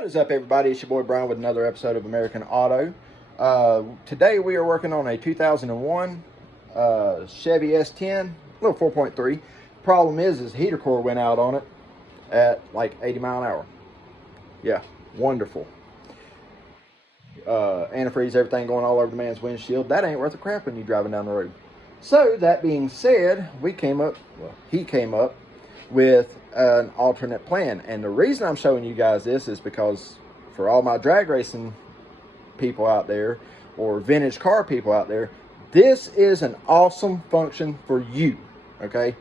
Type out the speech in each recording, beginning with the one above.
What is up, everybody? It's your boy Brian with another episode of American Auto. Today we are working on a 2001 Chevy S10, little 4.3. Problem is heater core went out on it at like 80 mile an hour. Yeah, wonderful. Antifreeze, everything going all over the man's windshield. That ain't worth a crap when you're driving down the road. So that being said, he came up with an alternate plan. And the reason I'm showing you guys this is because for all my drag racing people out there or vintage car people out there, this is an awesome function for you. Okay,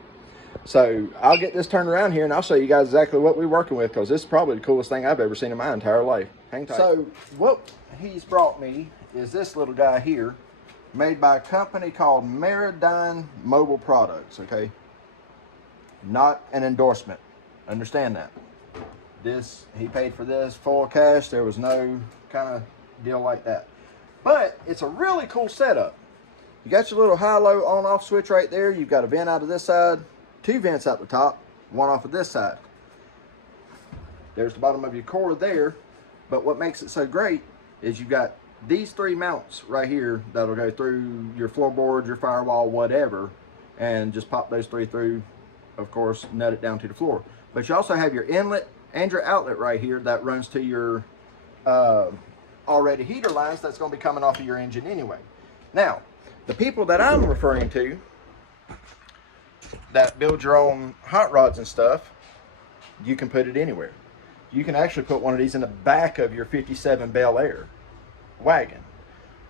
so I'll get this turned around here and I'll show you guys exactly what we're working with, because this is probably the coolest thing I've ever seen in my entire life. Hang tight. So what he's brought me is this little guy here, made by a company called Meradyne Mobile Products. Okay, not an endorsement, understand that. This, he paid for this full cash. There was no kind of deal like that, but it's a really cool setup. You got your little high-low on-off switch right there. You've got a vent out of this side, two vents out the top, one off of this side. There's the bottom of your core there. But what makes it so great is you've got these three mounts right here that'll go through your floorboard, your firewall, whatever, and just pop those three through, of course, nut it down to the floor. But you also have your inlet and your outlet right here that runs to your already heater lines that's going to be coming off of your engine anyway. Now, the people that I'm referring to that build your own hot rods and stuff, you can put it anywhere. You can actually put one of these in the back of your 57 Bel Air wagon.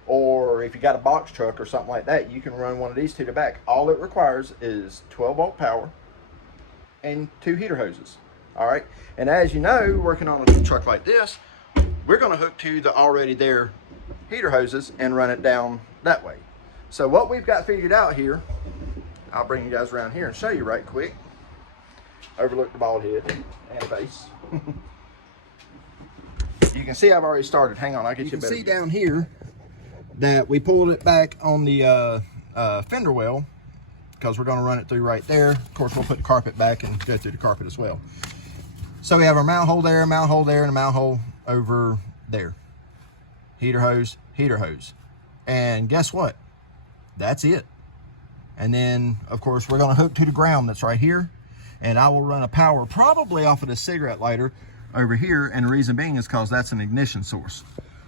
Or if you got a box truck or something like that, you can run one of these to the back. All it requires is 12 volt power and two heater hoses. All right. And as you know, working on a truck like this, we're going to hook to the already there heater hoses and run it down that way. So what we've got figured out here, I'll bring you guys around here and show you right quick. Overlook the bald head and face. You can see I've already started. Hang on, I'll get you a better. You can see down here that we pulled it back on the fender well, because we're going to run it through right there. Of course, we'll put the carpet back and go through the carpet as well. So we have our mount hole there, mount hole there, and a mount hole over there. Heater hose, and guess what? That's it. And then, of course, we're going to hook to the ground that's right here. And I will run a power probably off of the cigarette lighter over here. And the reason being is because that's an ignition source.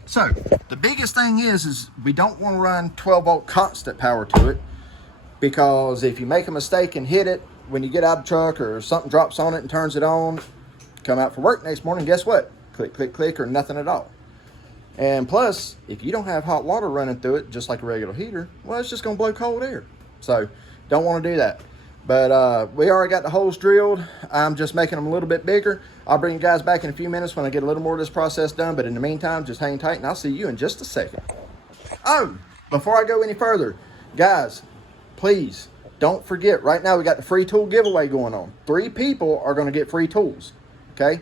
So the biggest thing is we don't want to run 12 volt constant power to it, because if you make a mistake and hit it when you get out of the truck, or something drops on it and turns it on, come out for work next morning, guess what? Click, click, click, or nothing at all. And plus, if you don't have hot water running through it, just like a regular heater, well, it's just going to blow cold air. So don't want to do that. But we already got the holes drilled. I'm just making them a little bit bigger. I'll bring you guys back in a few minutes when I get a little more of this process done. But in the meantime, just hang tight and I'll see you in just a second. Oh, before I go any further, guys, please don't forget, right now we got the free tool giveaway going on. 3 people are going to get free tools. Okay?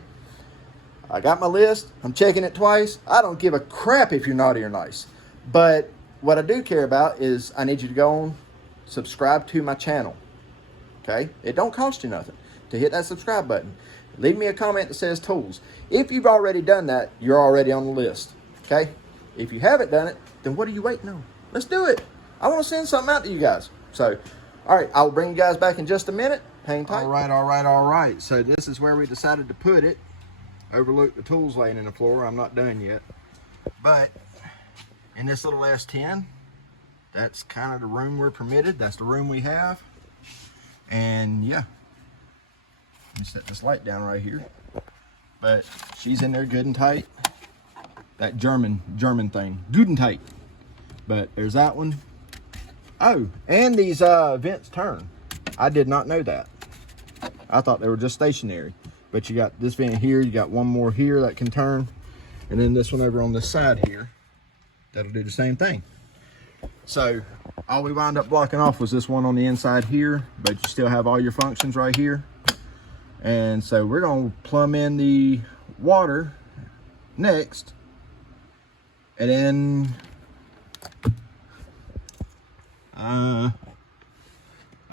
I got my list. I'm checking it twice. I don't give a crap if you're naughty or nice. But what I do care about is I need you to go on, subscribe to my channel. Okay? It don't cost you nothing to hit that subscribe button. Leave me a comment that says tools. If you've already done that, you're already on the list. Okay? If you haven't done it, then what are you waiting on? Let's do it. I want to send something out to you guys. So, all right, I'll bring you guys back in just a minute. Hang tight. All right. So this is where we decided to put it. Overlook the tools laying in the floor. I'm not done yet. But in this little S10, that's kind of the room we're permitted. That's the room we have. And yeah, let me set this light down right here. But she's in there good and tight. That German thing, good and tight. But there's that one. Oh, and these vents turn. I did not know that. I thought they were just stationary. But you got this vent here, you got one more here that can turn, and then this one over on this side here, that'll do the same thing. So all we wound up blocking off was this one on the inside here, but you still have all your functions right here. And so we're going to plumb in the water next, and then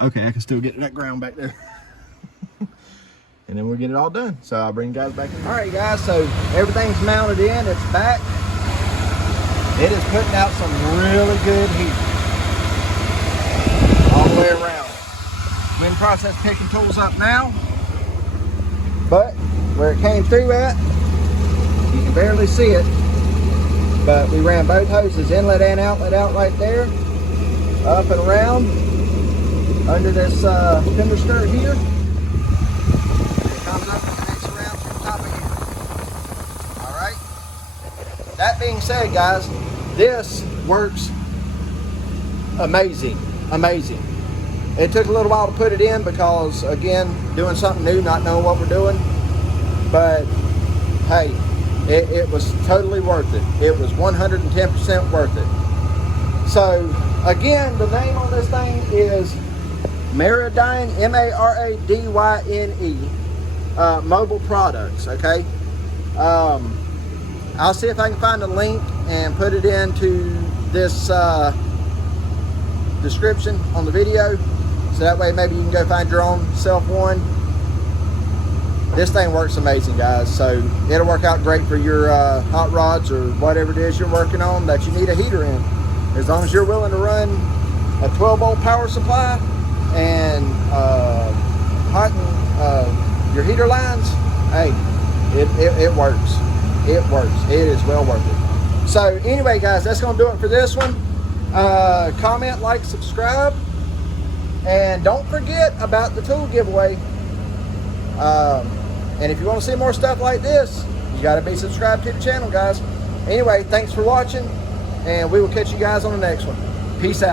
okay, I can still get to that ground back there. and then we'll get it all done. So I'll bring you guys back in. All right, guys, so everything's mounted in, it's back. It is putting out some really good heat all the way around. We're in the process of picking tools up now, but where it came through at, you can barely see it, but we ran both hoses, inlet and outlet, out right there, up and around under this fender skirt here. It comes up and connects around from the top of here. All right. That being said, guys, this works amazing, amazing. It took a little while to put it in because, again, doing something new, not knowing what we're doing. But, hey, it was totally worth it. It was 110% worth it. So, again, the name on this thing is Maradyne, M-A-R-A-D-Y-N-E, Mobile Products, okay? I'll see if I can find a link and put it into this description on the video. So that way maybe you can go find your own self one. This thing works amazing, guys. So it'll work out great for your hot rods or whatever it is you're working on that you need a heater in. As long as you're willing to run a 12-volt power supply and your heater lines, hey, it works. It works. It is well worth it. So anyway, guys, that's going to do it for this one. Comment, like, subscribe. And don't forget about the tool giveaway. And if you want to see more stuff like this, you got to be subscribed to the channel, guys. Anyway, thanks for watching, and we will catch you guys on the next one. Peace out.